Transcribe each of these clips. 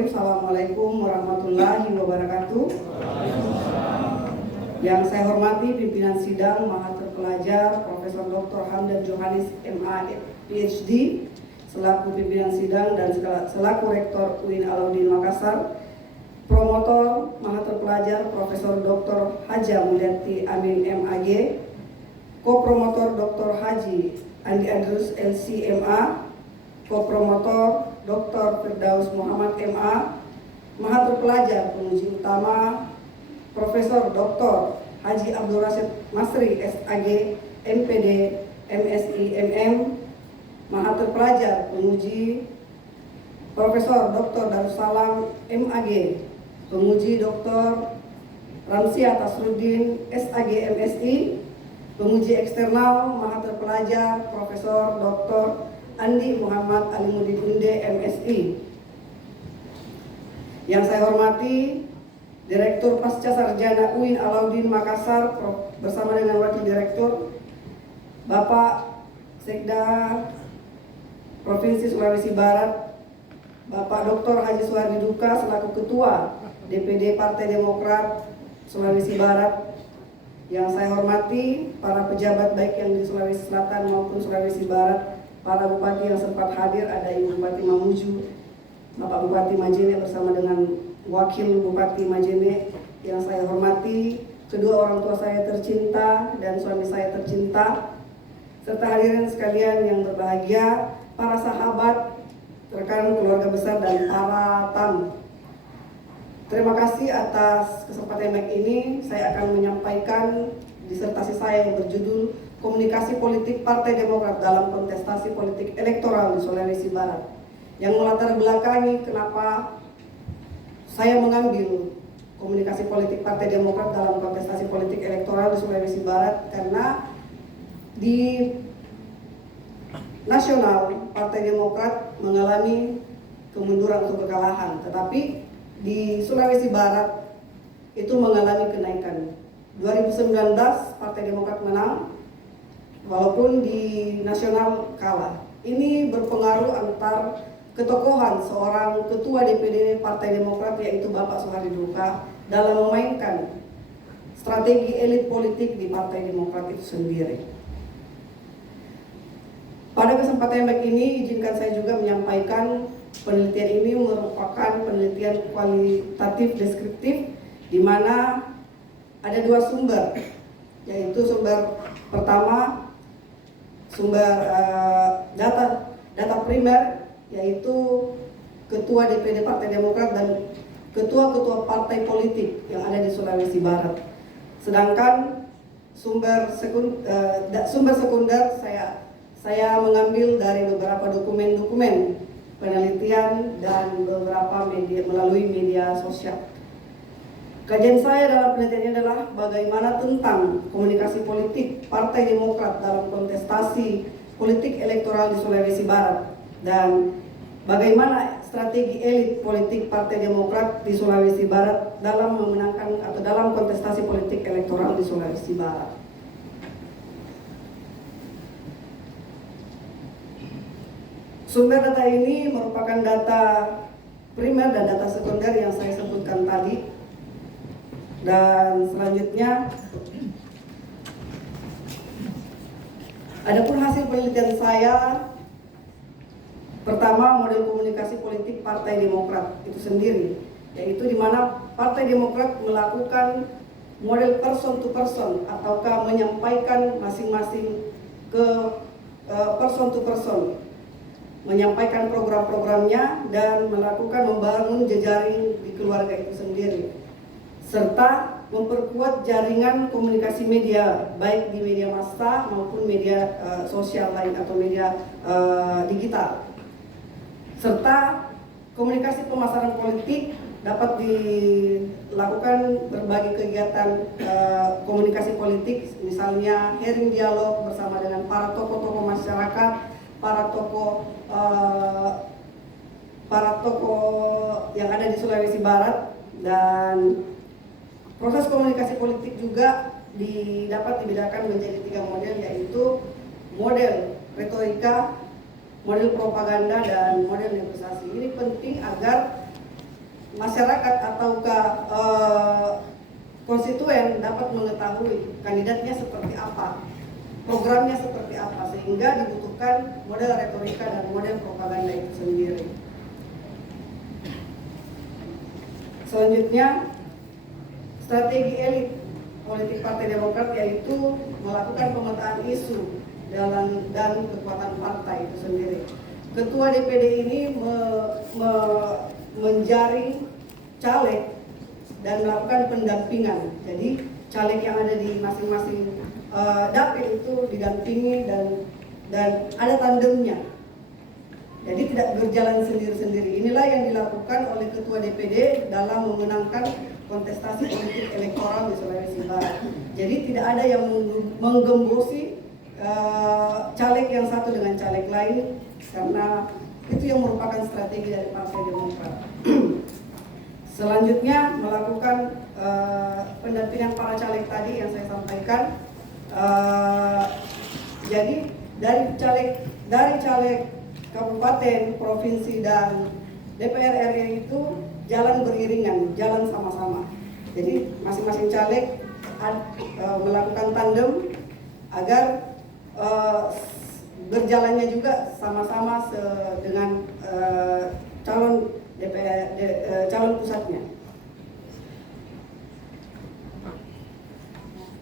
Bismillahirrahmanirrahim. Assalamualaikum warahmatullahi wabarakatuh. Yang saya hormati pimpinan sidang Mahathir Pelajar Profesor Dr. Hamdan Johannes MA PhD selaku pimpinan sidang dan selaku Rektor UIN Alauddin Makassar, promotor Mahathir Pelajar Profesor Dr. Haja Mulyati Amin MAG, ko-promotor Dr. Haji Andi Andrus LC.MA, ko-promotor Dr. Firdaus Muhammad MA, Mahathir Pelajar penguji utama Profesor Dr. Haji Abdul Rashid Masri SAG MPD MSI MM, Mahathir Pelajar penguji Profesor Dr. Darussalam MAG, penguji Dr. Ramsia Tasruddin SAG MSI, penguji eksternal Mahathir Pelajar Profesor Dr. Andi Muhammad Alimuddin Unde MSI. Yang saya hormati Direktur Pasca Sarjana UIN Alauddin Makassar bersama dengan Wakil Direktur, Bapak Sekda Provinsi Sulawesi Barat, Bapak Dr. Haji Suhardi Duka selaku Ketua DPD Partai Demokrat Sulawesi Barat. Yang saya hormati para pejabat baik yang di Sulawesi Selatan maupun Sulawesi Barat, para bupati yang sempat hadir, ada Ibu Bupati Mamuju, Bapak Bupati Majene bersama dengan Wakil Bupati Majene. Yang saya hormati kedua orang tua saya tercinta dan suami saya tercinta, serta hadirin sekalian yang berbahagia, para sahabat, rekan keluarga besar dan para tamu. Terima kasih atas kesempatan baik ini. Saya akan menyampaikan disertasi saya yang berjudul Komunikasi Politik Partai Demokrat dalam Kontestasi Politik Elektoral di Sulawesi Barat, yang melatar belakangi kenapa saya mengambil komunikasi politik Partai Demokrat dalam kontestasi politik elektoral di Sulawesi Barat, karena di nasional Partai Demokrat mengalami kemunduran atau kekalahan, tetapi di Sulawesi Barat itu mengalami kenaikan. 2019 Partai Demokrat menang, walaupun di nasional kalah. Ini berpengaruh antar ketokohan seorang ketua DPD Partai Demokrat, yaitu Bapak Suhardi Duka, dalam memainkan strategi elit politik di Partai Demokrat itu sendiri. Pada kesempatan baik ini, izinkan saya juga menyampaikan penelitian ini merupakan penelitian kualitatif deskriptif, di mana ada dua sumber, yaitu sumber pertama sumber data primer, yaitu ketua DPD Partai Demokrat dan ketua-ketua partai politik yang ada di Sulawesi Barat. Sedangkan sumber sekunder saya mengambil dari beberapa dokumen-dokumen penelitian dan beberapa media melalui media sosial. Kajian saya dalam penelitian ini adalah bagaimana tentang komunikasi politik Partai Demokrat dalam kontestasi politik elektoral di Sulawesi Barat, dan bagaimana strategi elit politik Partai Demokrat di Sulawesi Barat dalam memenangkan atau dalam kontestasi politik elektoral di Sulawesi Barat. Sumber data ini merupakan data primer dan data sekunder yang saya sebutkan tadi. Dan selanjutnya, adapun hasil penelitian saya, pertama model komunikasi politik Partai Demokrat itu sendiri, yaitu di mana Partai Demokrat melakukan model person to person, ataukah menyampaikan masing-masing ke person to person, menyampaikan program-programnya dan melakukan membangun jejaring di keluarga itu sendiri, serta memperkuat jaringan komunikasi media, baik di media massa maupun media sosial lain atau media digital. Serta komunikasi pemasaran politik dapat dilakukan berbagai kegiatan komunikasi politik, misalnya hearing dialog bersama dengan para tokoh-tokoh masyarakat, para tokoh yang ada di Sulawesi Barat. Dan proses komunikasi politik juga dapat dibedakan menjadi 3 model, yaitu model retorika, model propaganda, dan model negosiasi. Ini penting agar masyarakat ataukah konstituen dapat mengetahui kandidatnya seperti apa, programnya seperti apa, sehingga dibutuhkan model retorika dan model propaganda itu sendiri. Selanjutnya, strategi elit politik Partai Demokrat yaitu melakukan pemetaan isu dan kekuatan partai itu sendiri. Ketua DPD ini menjaring caleg dan melakukan pendampingan. Jadi caleg yang ada di masing-masing dapil itu didampingi dan ada tandemnya. Jadi tidak berjalan sendiri-sendiri. Inilah yang dilakukan oleh Ketua DPD dalam memenangkan kontestasi politik elektoral di Sulawesi Barat. Jadi tidak ada yang menggembosi caleg yang satu dengan caleg lain, karena itu yang merupakan strategi dari Partai Demokrat. Selanjutnya melakukan pendampingan para caleg tadi yang saya sampaikan. Jadi dari caleg kabupaten, provinsi, dan DPR RI itu jalan beriringan, jalan sama-sama. Jadi masing-masing caleg melakukan tandem agar berjalannya juga sama-sama dengan calon DPR, calon pusatnya.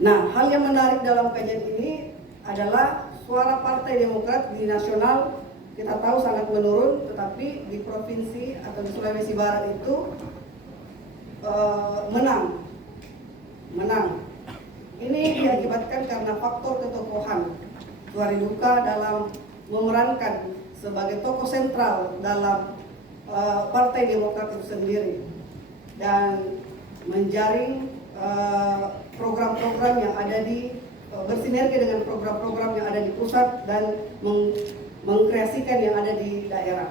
Nah, hal yang menarik dalam kajian ini adalah suara Partai Demokrat di nasional kita tahu sangat menurun, tetapi di provinsi atau di Sulawesi Barat itu menang. Ini diakibatkan karena faktor ketokohan Suari Duka dalam memerankan sebagai tokoh sentral dalam Partai Demokrat itu sendiri dan menjaring program-program yang ada di bersinergi dengan program-program yang ada di pusat dan mengkreasikan yang ada di daerah.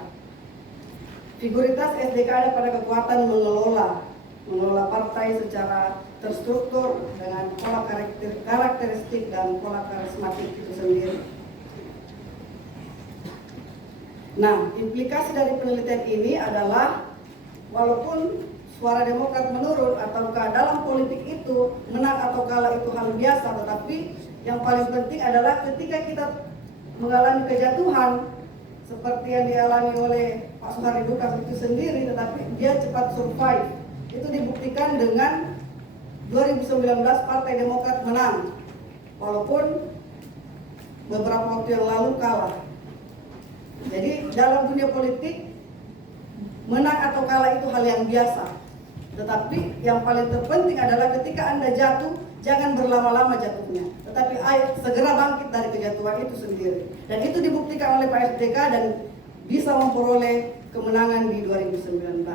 Figuritas SDK ada pada kekuatan mengelola partai secara terstruktur dengan pola karakteristik dan pola karismatik itu sendiri. Nah, implikasi dari penelitian ini adalah walaupun suara Demokrat menurun ataukah dalam politik itu menang atau kalah itu hal biasa, tetapi yang paling penting adalah ketika kita mengalami kejatuhan seperti yang dialami oleh Pak Suari Duka itu sendiri, tetapi dia cepat survive. Itu dibuktikan dengan 2019 Partai Demokrat menang, walaupun beberapa waktu yang lalu kalah. Jadi dalam dunia politik menang atau kalah itu hal yang biasa. Tetapi yang paling terpenting adalah ketika Anda jatuh, jangan berlama-lama jatuhnya, tetapi segera bangkit dari kejatuhan itu sendiri. Dan itu dibuktikan oleh Pak SDK dan bisa memperoleh kemenangan di 2019.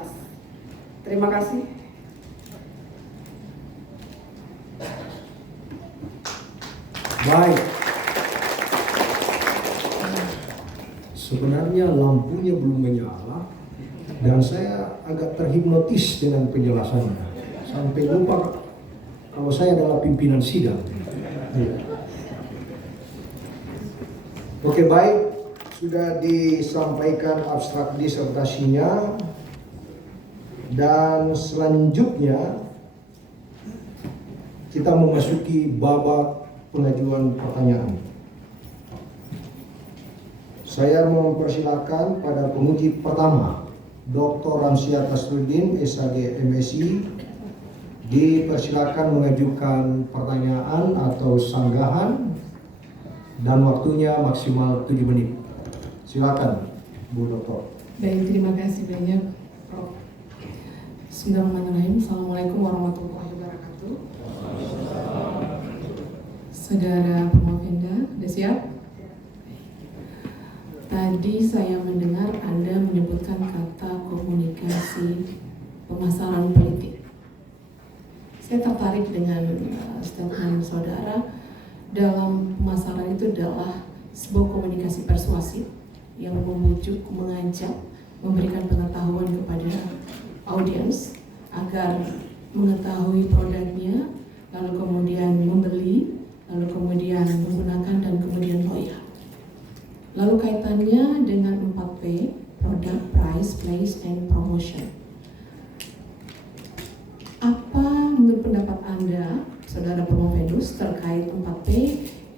Terima kasih. Baik. Sebenarnya lampunya belum menyala dan saya agak terhipnotis dengan penjelasannya. Sampai lupa kalau saya adalah pimpinan sidang. Oke, baik. Sudah disampaikan abstrak disertasinya. Dan selanjutnya kita memasuki babak pengajuan pertanyaan. Saya mempersilakan pada penguji pertama, Dr. Ramsia Tasruddin, SAG MSI, dipersilakan mengajukan pertanyaan atau sanggahan dan waktunya maksimal 7 menit. Silakan, Bu Doktor. Baik, terima kasih banyak, Prof. Bismillahirrahmanirrahim. Assalamualaikum warahmatullahi wabarakatuh. Saudara Pemofenda, sudah siap? Tadi saya mendengar Anda menyebutkan kata komunikasi pemasaran politik. Saya tertarik dengan statement saudara. Dalam pemasaran itu adalah sebuah komunikasi persuasif yang membujuk, mengajak, memberikan pengetahuan kepada audiens agar mengetahui produknya, lalu kemudian membeli, lalu kemudian menggunakan dan kemudian loyal. Lalu kaitannya dengan 4P, product, price, place, and promotion.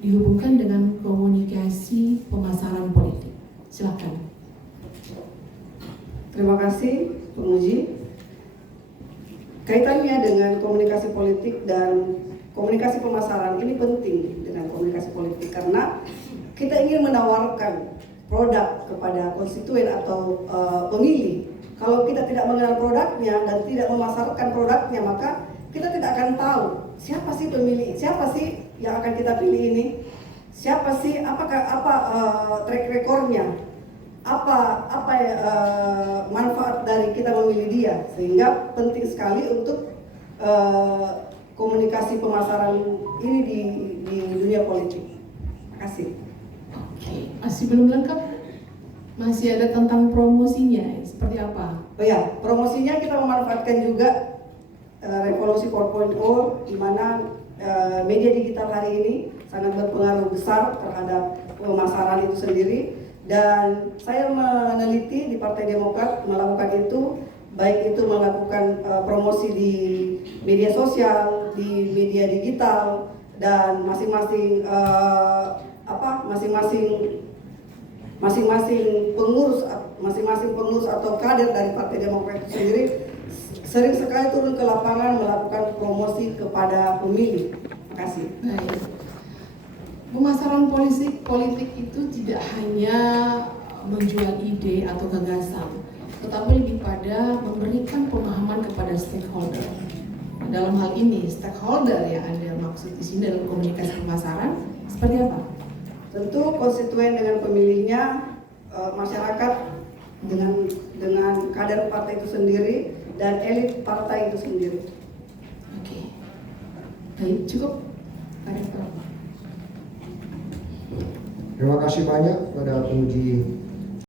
dihubungkan dengan komunikasi pemasaran politik. Silakan. Terima kasih, penguji. Kaitannya dengan komunikasi politik dan komunikasi pemasaran ini penting dengan komunikasi politik karena kita ingin menawarkan produk kepada konstituen atau pemilih. Kalau kita tidak mengenal produknya dan tidak memasarkan produknya, maka kita tidak akan tahu siapa sih pemilih, siapa sih yang akan kita pilih ini, siapa sih, apa track recordnya, apa manfaat dari kita memilih dia. Sehingga penting sekali untuk komunikasi pemasaran ini di dunia politik. Terima kasih. Oke, masih belum lengkap. Masih ada tentang promosinya, seperti apa? Oh ya, promosinya kita memanfaatkan juga revolusi 4.0, di mana media digital hari ini sangat berpengaruh besar terhadap pemasaran itu sendiri. Dan saya meneliti di Partai Demokrat melakukan itu, baik itu melakukan promosi di media sosial, di media digital, dan masing-masing pengurus atau kader dari Partai Demokrat itu sendiri sering sekali turun ke lapangan melakukan promosi kepada pemilih. Terima kasih. Baik. Pemasaran politik itu tidak hanya menjual ide atau gagasan, tetapi lebih pada memberikan pemahaman kepada stakeholder. Dalam hal ini, stakeholder yang Anda maksud di sini dalam komunikasi pemasaran seperti apa? Tentu konstituen dengan pemilihnya, masyarakat dengan kader partai itu sendiri, dan elit partai itu sendiri. Oke. Baik, cukup. Terima kasih banyak pada penguji